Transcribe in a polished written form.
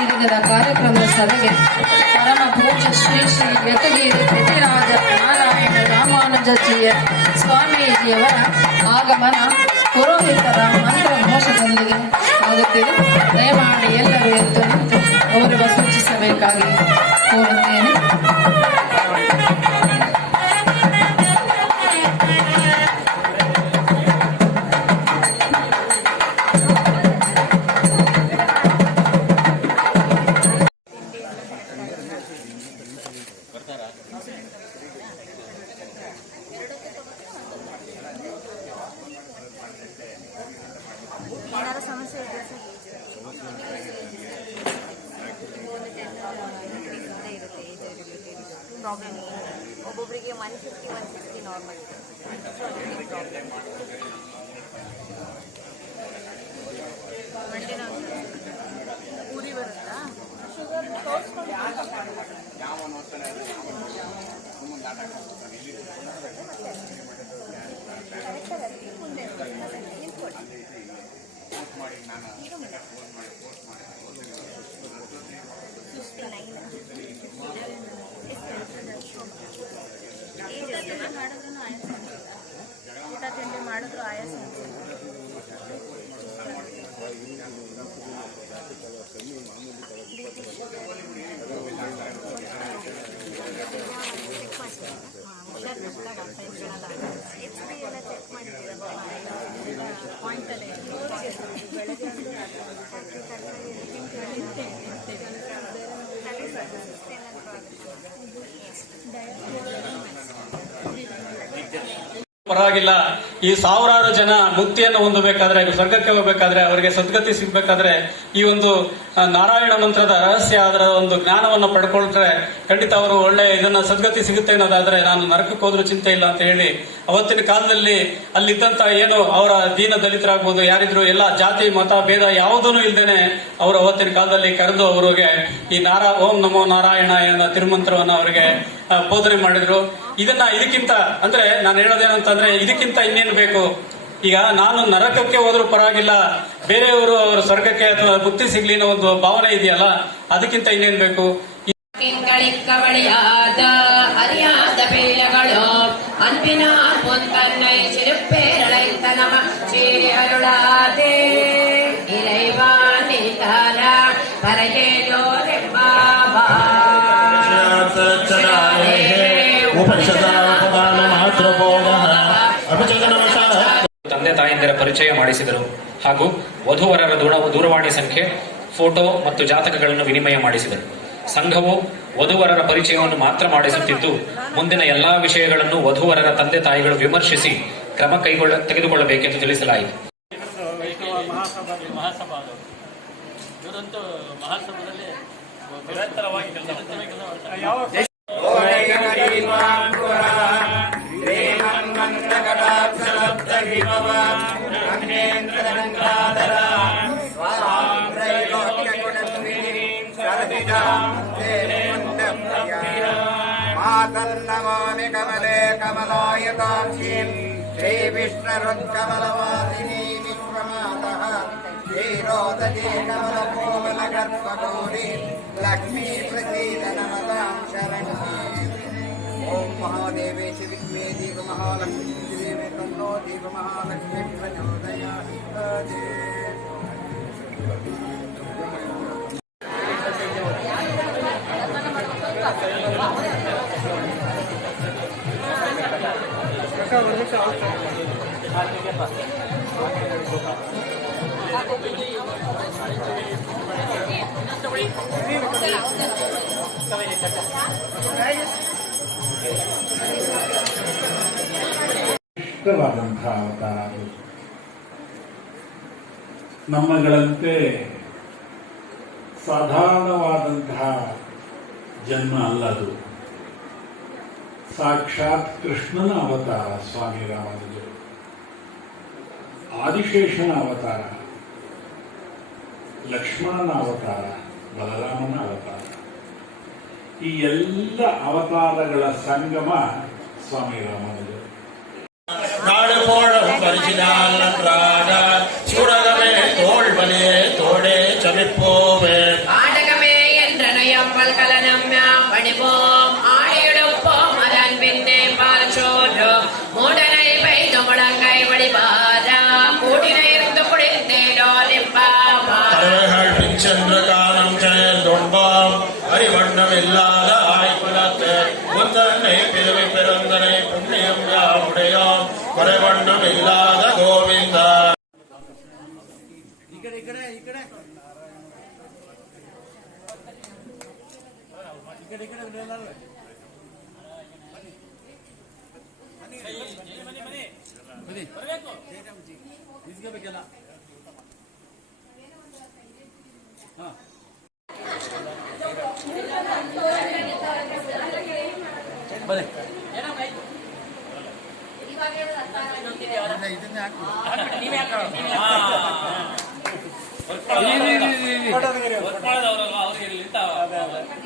ಈ ದಿನದ ಕಾರ್ಯಕ್ರಮದ ಸಭೆಗೆ ಪರಮ ಪೂಜ್ಯ ಶ್ರೀ ಶ್ರೀ ಯತಗಿರಿ ಯತಿರಾಜ ನಾರಾಯಣ ರಾಮಾನುಜಾಚಾರ್ಯ ಸ್ವಾಮೀಜಿಯವರ ಆಗಮನ ಪುರೋಹಿತರ ಮಂತ್ರಘೋಷದೊಂದಿಗೆ ಆಗುತ್ತಿದೆ. ದಯಮಾಡಿ ಎಲ್ಲರೂ ಎದ್ದು ನಿಂತು ಗೌರವ ಸೂಚಿಸಬೇಕಾಗಿ ಕೋರುತ್ತೇನೆ. ಸಮಸ್ಯೆ ಪ್ರಾಬ್ಲಮ್ ಒಬ್ಬೊಬ್ಬರಿಗೆ 150 ನಾರ್ಮಲ್ ಮಂಡಿನ ಪೂರಿ ಬರುತ್ತಾ ಊಟ ತಿಂಡಿ ಮಾಡಿದ್ರು ಆಯಾಸ HP ಎಲ್ಲ ಚೆಕ್ ಮಾಡಿದ್ದೀರಲ್ಲ ಪಾಯಿಂಟಲ್ಲೇ ಬೆಳಗ್ಗೆ ಪರವಾಗಿಲ್ಲ. ಈ ಸಾವಿರಾರು ಜನ ಮುಕ್ತಿಯನ್ನು ಹೊಂದಬೇಕಾದ್ರೆ, ಸ್ವರ್ಗಕ್ಕೆ ಹೋಗಬೇಕಾದ್ರೆ, ಅವರಿಗೆ ಸದ್ಗತಿ ಸಿಗ್ಬೇಕಾದ್ರೆ ಈ ಒಂದು ನಾರಾಯಣ ಮಂತ್ರದ ರಹಸ್ಯ, ಅದರ ಒಂದು ಜ್ಞಾನವನ್ನು ಪಡ್ಕೊಳ್ರೆ ಖಂಡಿತ ಅವರು ಒಳ್ಳೆ ಇದನ್ನ ಸದ್ಗತಿ ಸಿಗುತ್ತೆ ಅನ್ನೋದಾದ್ರೆ ನಾನು ನರಕಕ್ಕೆ ಹೋದ್ರೂ ಚಿಂತೆ ಇಲ್ಲ ಅಂತ ಹೇಳಿ ಅವತ್ತಿನ ಕಾಲದಲ್ಲಿ ಅಲ್ಲಿದ್ದಂತ ಏನು ಅವರ ದೀನ ದಲಿತರಾಗ್ಬೋದು, ಯಾರಿದ್ರು ಎಲ್ಲ ಜಾತಿ ಮತ ಭೇದ ಯಾವುದೂ ಇಲ್ದೇನೆ ಅವರು ಅವತ್ತಿನ ಕಾಲದಲ್ಲಿ ಕರೆದು ಅವರಿಗೆ ಈ ಓಂ ನಮೋ ನಾರಾಯಣ ಎನ್ನುವ ತಿರುಮಂತ್ರವನ್ನು ಅವರಿಗೆ ಬೋಧನೆ ಮಾಡಿದ್ರು. ಇದಕ್ಕಿಂತ ಅಂದ್ರೆ ನಾನು ಹೇಳೋದೇನಂತಂದ್ರೆ ಇದಕ್ಕಿಂತ ಇನ್ನೇನು ಬೇಕು? ಈಗ ನಾನು ನರಕಕ್ಕೆ ಹೋದ್ರೂ ಪರವಾಗಿಲ್ಲ, ಬೇರೆಯವರು ಅವರು ಸ್ವರ್ಗಕ್ಕೆ ಅಥವಾ ಮುಕ್ತಿ ಸಿಗ್ಲಿ ಅನ್ನೋ ಒಂದು ಭಾವನೆ ಇದೆಯಲ್ಲ, ಅದಕ್ಕಿಂತ ಇನ್ನೇನ್ ಬೇಕು? அறியாத பிள்ளைகளோ அன்பினார் பொன் தன்னை சிறுப்பேரழைத்த நம சீரி அருளாதே இறைவானி தாரா பரையேலோ ரெம்பாவா ತಂದೆ ತಾಯಂದಿರ ಪರಿಚಯ ಮಾಡಿಸಿದರು ಹಾಗೂ ವಧುವರರ ದೂರವಾಣಿ ಸಂಖ್ಯೆ, ಫೋಟೋ ಮತ್ತು ಜಾತಕಗಳನ್ನು ವಿನಿಮಯ ಮಾಡಿಸಿದರು. ಸಂಘವು ವಧುವರರ ಪರಿಚಯವನ್ನು ಮಾತ್ರ ಮಾಡಿಸುತ್ತಿದ್ದು ಮುಂದಿನ ಎಲ್ಲಾ ವಿಷಯಗಳನ್ನು ವಧುವರರ ತಂದೆ ತಾಯಿಗಳು ವಿಮರ್ಶಿಸಿ ಕ್ರಮ ತೆಗೆದುಕೊಳ್ಳಬೇಕೆಂದು ತಿಳಿಸಲಾಯಿತು. मातन्नमामि कमले कमलायताक्षीं श्रीविष्णुरुत्कमलवासिनी विश्वमातः श्रीरोदती कमलकोमलगर्भगौरी लक्ष्मी प्रसीद नमतां शरण्ये। ॐ महादेवे विद्मे दीपमहालक्ष्मी देवे तन्नो दीपमहालक्ष्मी प्रचोदयात्। ನಮ್ಮಗಳಂತೆ ಸಾಧಾರಣವಾದಂತಹ ಜನ್ಮ ಅಲ್ಲದು. ಸಾಕ್ಷಾತ್ ಕೃಷ್ಣನ ಅವತಾರ ಸ್ವಾಮಿ ರಾಮಾನುಜರು, ಆದಿಶೇಷನ ಅವತಾರ, ಲಕ್ಷ್ಮಣನ ಅವತಾರ, ಬಲರಾಮನ ಅವತಾರ. ಈ ಎಲ್ಲ ಅವತಾರಗಳ ಸಂಗಮ ಸ್ವಾಮಿ ರಾಮಾನುಜರು. நாடு போழும் பரிசிலால் சுடகமே தோல் வலியே தோடே சமிப்போவே ಕೊರೆಗೊಂಡವಿಲ್ಲದ ಗೋವಿಂದ. ಅವ್ರಿಗೆ